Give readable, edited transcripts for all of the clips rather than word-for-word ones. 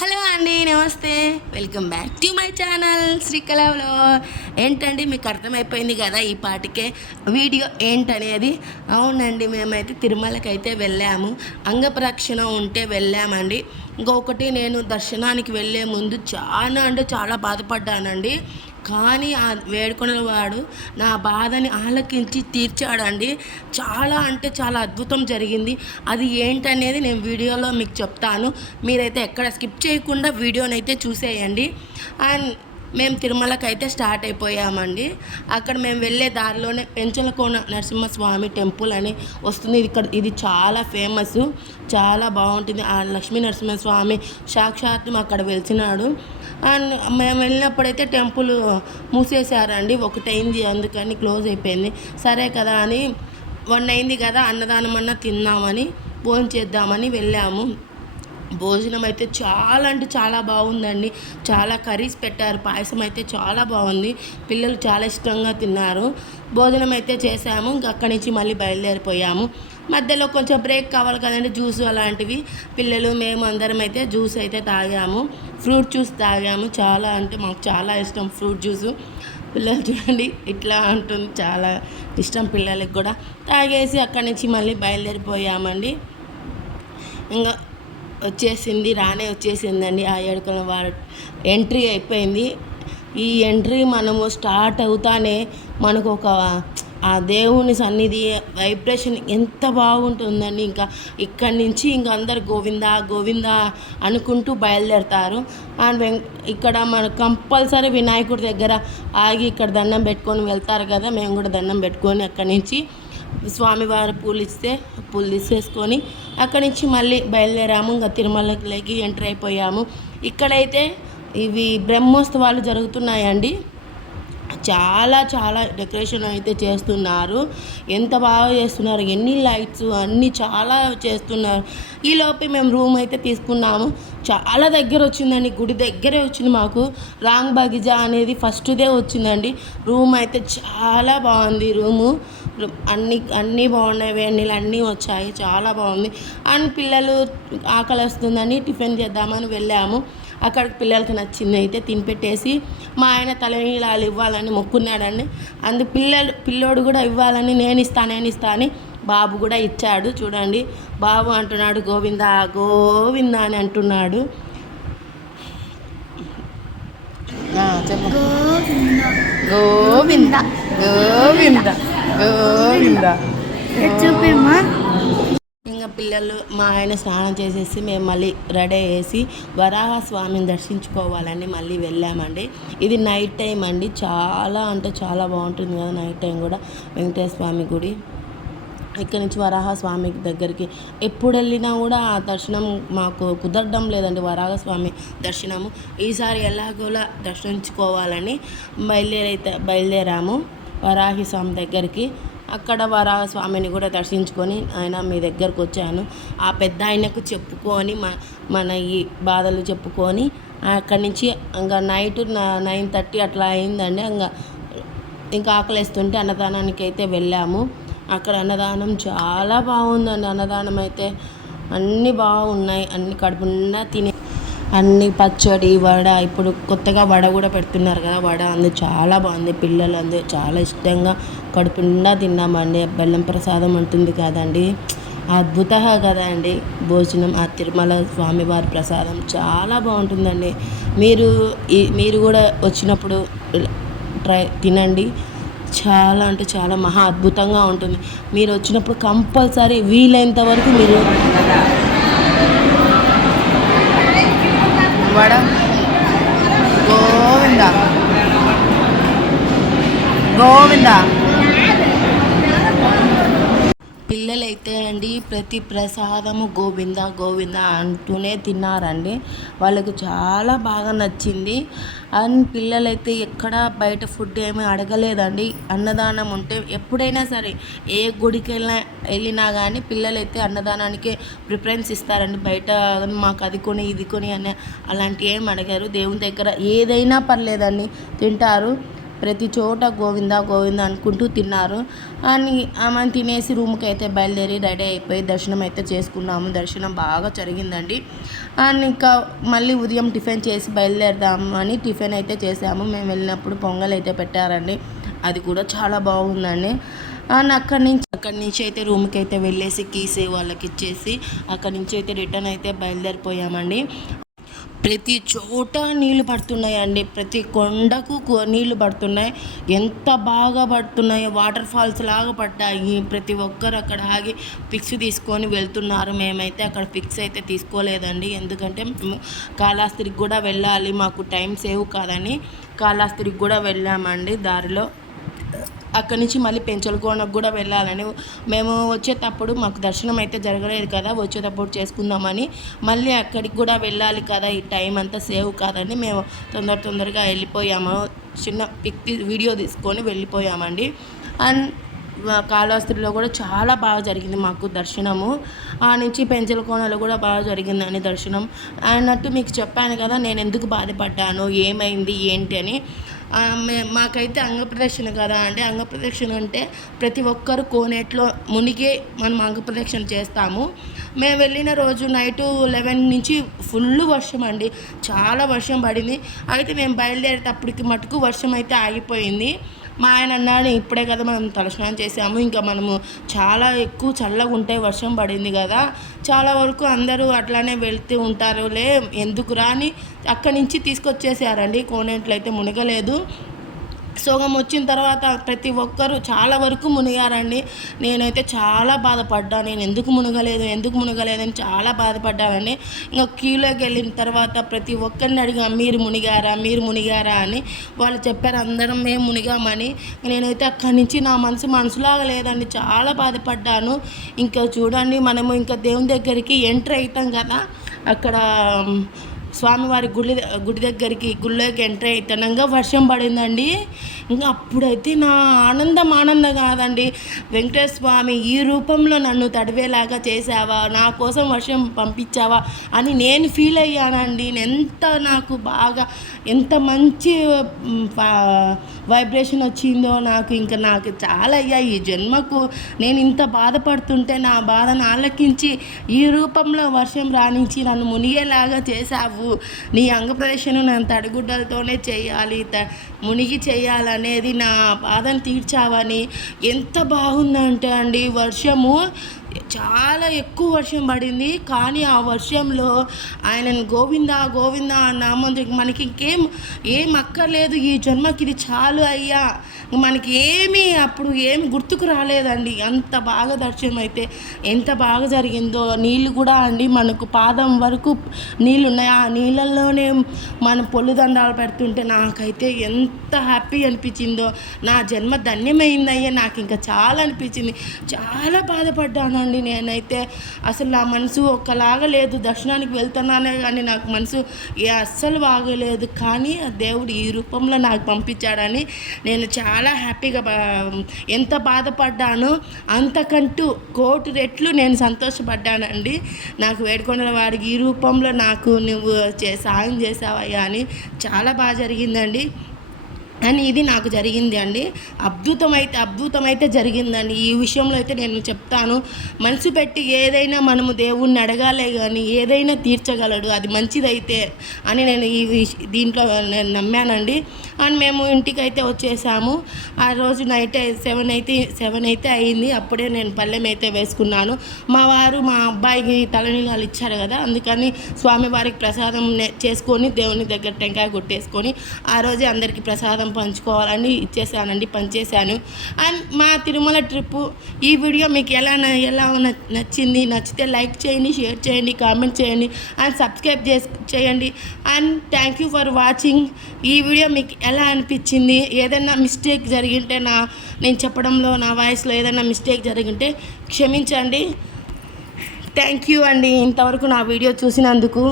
Hello అండి, నమస్తే. Welcome back to my channel శ్రీకళలో. ఏంటండి, మీకు అర్థమైపోయింది కదా ఈ పాటికే వీడియో ఏంటనేది. అవునండి, మేమైతే తిరుమలకి అయితే వెళ్ళాము. అంగప్రదక్షిణ ఉంటే వెళ్ళామండి. ఇంకొకటి, నేను దర్శనానికి వెళ్ళే ముందు చాలా బాధపడ్డానండి. కానీ ఆ వేడుకొనల వాడు నా బాధని ఆలకించి తీర్చాడండి. చాలా అద్భుతం జరిగింది. అది ఏంటనేది నేను వీడియోలో మీకు చెప్తాను. మీరైతే ఎక్కడ స్కిప్ చేయకుండా వీడియోనైతే చూసేయండి. అండ్ మేము తిరుమలకి అయితే స్టార్ట్ అయిపోయామండి. అక్కడ మేము వెళ్ళే దారిలోనే పెంచలకోన నరసింహస్వామి టెంపుల్ అని వస్తుంది. ఇది చాలా ఫేమస్, చాలా బాగుంటుంది. ఆ లక్ష్మీ నరసింహస్వామి సాక్షాత్తు అక్కడ వెలిసినాడు. అండ్ మేము వెళ్ళినప్పుడైతే టెంపుల్ మూసేశారండి. 1 అయింది, అందుకని క్లోజ్ అయిపోయింది. సరే కదా అని 1 అయింది కదా, అన్నదానం అన్న తిందామని భోజనం చేద్దామని వెళ్ళాము. భోజనం అయితే చాలా బాగుందండి. చాలా కర్రీస్ పెట్టారు. పాయసం అయితే చాలా బాగుంది. పిల్లలు చాలా ఇష్టంగా తిన్నారు. భోజనం అయితే చేసాము. ఇంకా అక్కడి నుంచి మళ్ళీ బయలుదేరిపోయాము. మధ్యలో కొంచెం బ్రేక్ కావాలి కదండి, జ్యూస్ అలాంటివి. పిల్లలు మేము అందరం అయితే జ్యూస్ అయితే తాగాము. Fruit juice తాగాము. మాకు చాలా ఇష్టం ఫ్రూట్ జ్యూసు. పిల్లలు చూడండి ఇట్లా ఉంటుంది, చాలా ఇష్టం పిల్లలకి కూడా. తాగేసి అక్కడి నుంచి మళ్ళీ బయలుదేరిపోయామండి. ఇంకా వచ్చేసిందండి ఆ ఏడుకొండల వాడు ఎంట్రీ అయిపోయింది. ఈ ఎంట్రీ మనము స్టార్ట్ అవుతానే మనకు ఆ దేవుని సన్నిధి వైబ్రేషన్ ఎంత బాగుంటుందండి. ఇంకా ఇక్కడి నుంచి ఇంకా అందరు గోవిందా అనుకుంటూ బయలుదేరుతారు. అండ్ ఇక్కడ మన కంపల్సరీ వినాయకుడి దగ్గర ఆగి ఇక్కడ దండం పెట్టుకొని వెళ్తారు కదా. మేము కూడా దండం పెట్టుకొని అక్కడి నుంచి స్వామివారి పూలు తీసేసుకొని అక్కడి నుంచి మళ్ళీ బయలుదేరాము. ఇంకా తిరుమలకి ఎంటర్ అయిపోయాము. ఇక్కడైతే ఇవి బ్రహ్మోత్సవాలు జరుగుతున్నాయండి. చాలా డెకరేషన్ అయితే చేస్తున్నారు. ఎంత బాగా చేస్తున్నారు, ఎన్ని లైట్స్ అన్నీ చాలా చేస్తున్నారు. ఈలోపే మేము రూమ్ అయితే తీసుకున్నాము. చాలా దగ్గర వచ్చిందండి, గుడి దగ్గరే వచ్చింది మాకు. రాంగ్ బగిజా అనేది ఫస్ట్దే వచ్చిందండి. రూమ్ అయితే చాలా బాగుంది. రూము అన్నీ బాగున్నాయి, వేడినీళ్ళు అన్నీ వచ్చాయి, చాలా బాగుంది. అండ్ పిల్లలు ఆకలి వస్తుందని టిఫిన్ చేద్దామని వెళ్ళాము. అక్కడికి పిల్లలకి నచ్చింది అయితే తినిపెట్టేసి మా ఆయన తలనీలాలు ఇవ్వాలని మొక్కున్నాడండి. పిల్లోడు కూడా ఇవ్వాలని నేను ఇస్తా అని బాబు కూడా ఇచ్చాడు. చూడండి, బాబు అంటున్నాడు గోవిందా అని అంటున్నాడు. గోవింద చూపేమ్మా. ఇంకా పిల్లలు మా ఆయన స్నానం చేసేసి మేము మళ్ళీ రెడీ అయ్యేసి వరాహ స్వామిని దర్శించుకోవాలని మళ్ళీ వెళ్ళామండి. ఇది నైట్ టైం అండి. చాలా బాగుంటుంది కదా నైట్ టైం కూడా వెంకటేశ్వర స్వామి గుడి. ఇక్కడ నుంచి వరాహ స్వామి దగ్గరికి ఎప్పుడు వెళ్ళినా కూడా ఆ దర్శనం మాకు కుదరడం లేదండి, వరాహ స్వామి దర్శనము. ఈసారి ఎలాగోలా దర్శించుకోవాలని బయలుదేరాము వరాహి స్వామి దగ్గరికి. అక్కడ వరాహ స్వామిని కూడా దర్శించుకొని ఆయన మీ దగ్గరకు వచ్చాను. ఆ పెద్ద ఆయనకు చెప్పుకొని మన ఈ బాధలు చెప్పుకొని అక్కడి నుంచి ఇంకా నైట్ 9:30 అట్లా అయిందండి. ఇంకా ఆకలిస్తుంటే అన్నదానానికి అయితే వెళ్ళాము. అక్కడ అన్నదానం చాలా బాగుందండి. అన్నదానం అయితే అన్నీ బాగున్నాయి. అన్ని కడుపున్నా అన్ని పచ్చడి, వడ, ఇప్పుడు కొత్తగా వడ కూడా పెడుతున్నారు కదా, వడ చాలా బాగుంది. పిల్లలు చాలా ఇష్టంగా కడుపున్నా తిన్నామండి. బెల్లం ప్రసాదం ఉంటుంది కదండి, అద్భుతంగా కదా అండి భోజనం. ఆ తిరుమల స్వామివారి ప్రసాదం చాలా బాగుంటుందండి. మీరు కూడా వచ్చినప్పుడు తినండి. చాలా మహా అద్భుతంగా ఉంటుంది. మీరు వచ్చినప్పుడు కంపల్సరీ వీలైనంత వరకు మీరు వడ గోవింద పిల్లలైతే అండి ప్రతి ప్రసాదము గోవింద అంటూనే తిన్నారండి. వాళ్ళకు చాలా బాగా నచ్చింది. అండ్ పిల్లలైతే ఎక్కడ బయట ఫుడ్ ఏమీ అడగలేదండి. అన్నదానం ఉంటే ఎప్పుడైనా సరే ఏ గుడికి వెళ్ళినా కానీ పిల్లలైతే అన్నదానానికే ప్రిఫరెన్స్ ఇస్తారండి. బయట మాకు అది కొని ఇది కొని అని అలాంటివి ఏమి అడగారు. దేవుని దగ్గర ఏదైనా పర్లేదండి తింటారు. ప్రతి చోట గోవింద గోవింద అనుకుంటూ తిన్నారు. అని ఆమె తినేసి రూమ్కి అయితే బయలుదేరి రెడీ అయిపోయి దర్శనం అయితే చేసుకున్నాము. దర్శనం బాగా జరిగిందండి. అండ్ ఇంకా మళ్ళీ ఉదయం టిఫిన్ చేసి బయలుదేరదామని టిఫిన్ అయితే చేసాము. మేము వెళ్ళినప్పుడు పొంగల్ అయితే పెట్టారండి, అది కూడా చాలా బాగుందండి. అండ్ అక్కడి నుంచి అయితే రూమ్కి అయితే వెళ్ళేసి కీస్ వాళ్ళకి ఇచ్చేసి అక్కడి నుంచి అయితే రిటర్న్ అయితే బయలుదేరిపోయామండి. ప్రతి చోట నీళ్లు పడుతున్నాయండి, ప్రతి కొండకు నీళ్లు పడుతున్నాయి. ఎంత బాగా పడుతున్నాయో, వాటర్ ఫాల్స్ లాగా పడ్డాయి. ప్రతి ఒక్కరు అక్కడ ఆగి పిక్స్ తీసుకొని వెళ్తున్నారు. మేమైతే అక్కడ పిక్స్ అయితే తీసుకోలేదండి, ఎందుకంటే మేము కాళహస్తికి కూడా వెళ్ళాలి, మాకు టైం సేవ్ కాదని కాళహస్తికి కూడా వెళ్ళామండి. దారిలో అక్కడి నుంచి మళ్ళీ పెంచలకోనకు కూడా వెళ్ళాలని, మేము వచ్చేటప్పుడు మాకు దర్శనం అయితే జరగలేదు కదా, వచ్చేటప్పుడు చేసుకుందామని మళ్ళీ అక్కడికి కూడా వెళ్ళాలి కదా, ఈ టైం అంతా సేవ్ కాదని మేము తొందరగా వెళ్ళిపోయాము. చిన్న వీడియో తీసుకొని వెళ్ళిపోయామండి. అండ్ కాళహస్తిలో కూడా చాలా బాగా జరిగింది మాకు దర్శనము. ఆ నుంచి పెంచలకోనలో కూడా బాగా జరిగిందని దర్శనం. అన్నట్టు మీకు చెప్పాను కదా నేను ఎందుకు బాధపడ్డాను, ఏమైంది ఏంటి అని. మాకైతే అంగప్రదక్షిణ కదా అండి. అంగప్రదక్షిణ అంటే ప్రతి ఒక్కరు కోనేట్లో మునిగే మనం అంగప్రదక్షిణ చేస్తాము. మేము వెళ్ళిన రోజు నైటు 11 నుంచి ఫుల్ వర్షం అండి, చాలా వర్షం పడింది. అయితే మేము బయలుదేరేటప్పటికి మటుకు వర్షం అయితే ఆగిపోయింది. మా ఆయన అన్నాడు, ఇప్పుడే కదా మనం తలస్నానం చేసాము, ఇంకా మనము చాలా ఎక్కువ చల్లగా ఉంటాయి, వర్షం పడింది కదా, చాలా వరకు అందరూ అట్లానే వెళ్తూ ఉంటారులే, ఎందుకు రాని అక్కడి నుంచి తీసుకొచ్చేసారండి. కోనేట్లో అయితే మునగలేదు. సోగం వచ్చిన తర్వాత ప్రతి ఒక్కరు చాలా వరకు మునిగారండి. నేనైతే చాలా బాధపడ్డా, నేను ఎందుకు మునగలేదని చాలా బాధపడ్డానండి. ఇంకా క్యూలోకి వెళ్ళిన తర్వాత ప్రతి ఒక్కరిని అడిగా, మీరు మునిగారా అని. వాళ్ళు చెప్పారు అందరం మేము మునిగామని. నేనైతే అక్కడి నుంచి నా మనసులాగా లేదండి, చాలా బాధపడ్డాను. ఇంకా చూడండి, మనము ఇంకా దేవుని దగ్గరికి ఎంటర్ అవుతాం కదా, అక్కడ స్వామివారి గుడి దగ్గరికి గుళ్ళోకి ఎంటర్ అవుతానంగా వర్షం పడిందండి. ఇంకా అప్పుడైతే నా ఆనందం కాదండి. వెంకటేశ్వర స్వామి, ఈ రూపంలో నన్ను తడివేలాగా చేసావా, నా కోసం వర్షం పంపించావా అని నేను ఫీల్ అయ్యానండి. నాకు బాగా ఎంత మంచి వైబ్రేషన్ వచ్చిందో నాకు చాలా అయ్యాయి. ఈ జన్మకు నేను ఇంత బాధపడుతుంటే నా బాధను ఆలకించి ఈ రూపంలో వర్షం రాణించి నన్ను మునిగేలాగా చేశావు. నీ అంగప్రదక్షిణ నేను తడిగుడ్డలతోనే చేయాలి, మునిగి చేయాలనేది నా బాధను తీర్చావని. ఎంత బాగుందంటే అండి, వర్షము చాలా ఎక్కువ వర్షం పడింది. కానీ ఆ వర్షంలో ఆయనను గోవింద గోవింద నామంది మనకి ఏం అక్కర్లేదు, ఈ జన్మకి ఇది చాలు అయ్యా, మనకి అప్పుడు ఏమి గుర్తుకు రాలేదండి. అంత బాగా దర్శనం అయితే ఎంత బాగా జరిగిందో. నీళ్ళు కూడా అండి మనకు పాదం వరకు నీళ్ళు ఉన్నాయి. ఆ నీళ్ళల్లోనే మనం పొల్లుదండాలు పెడుతుంటే నాకైతే ఎంత హ్యాపీ అనిపించిందో. నా జన్మ ధన్యమైందయ్యా, నాకు ఇంకా చాలా అనిపించింది. చాలా బాధపడ్డానండి నేనైతే. అసలు నా మనసు ఒకలాగా లేదు, దర్శనానికి వెళ్తున్నానే కానీ నాకు మనసు అస్సలు బాగలేదు. కానీ దేవుడు ఈ రూపంలో నాకు పంపించాడని నేను చాలా హ్యాపీగా, ఎంత బాధపడ్డానో అంతకంటూ 1,000,000 రెట్లు నేను సంతోషపడ్డానండి. నాకు వేడుకొండల వాడికి ఈ రూపంలో నాకు నువ్వు సాయం చేసావయ్యా అని చాలా బాగా జరిగిందండి. అని ఇది నాకు జరిగింది అండి. అద్భుతమైతే జరిగిందండి. ఈ విషయంలో అయితే నేను చెప్తాను, మనసు పెట్టి ఏదైనా మనము దేవుణ్ణి అడగాలే కానీ ఏదైనా తీర్చగలడు, అది మంచిదైతే అని నేను దీంట్లో నేను నమ్మానండి. అండ్ మేము ఇంటికి అయితే వచ్చేసాము. ఆ రోజు నైట్ 7 అయితే అయింది. అప్పుడే నేను పళ్ళెం అయితే వేసుకున్నాను. మా వారు మా అబ్బాయికి తలనీలాలు ఇచ్చారు కదా, అందుకని స్వామివారికి ప్రసాదం చేసుకొని దేవుని దగ్గర టెంకాయ కొట్టేసుకొని ఆ రోజే అందరికీ ప్రసాదం పంచుకోవాలని పంచేశాను. అండ్ మా తిరుమల ట్రిప్పు ఈ వీడియో మీకు ఎలా నచ్చితే లైక్ చేయండి, షేర్ చేయండి, కామెంట్ చేయండి అండ్ సబ్స్క్రైబ్ చేయండి. And thank you for watching. ఈ వీడియో మీకు ఎలా అనిపించింది? ఏదైనా మిస్టేక్ జరిగింటే నేను చెప్పడంలో నా వాయిస్లో ఏదైనా మిస్టేక్ జరిగింటే క్షమించండి. థ్యాంక్ యూ అండి. ఇంతవరకు నా వీడియో చూసినందుకు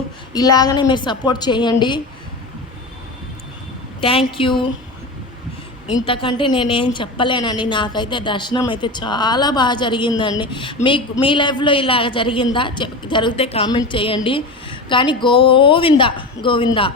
ఇలాగనే మీరు సపోర్ట్ చేయండి. Thank you. ఇంతకంటే నేనేం చెప్పలేనండి. నాకైతే దర్శనం అయితే చాలా బాగా జరిగిందండి. మీ లైఫ్లో ఇలా జరిగిందా? జరిగితే కామెంట్ చేయండి. కానీ గోవిందా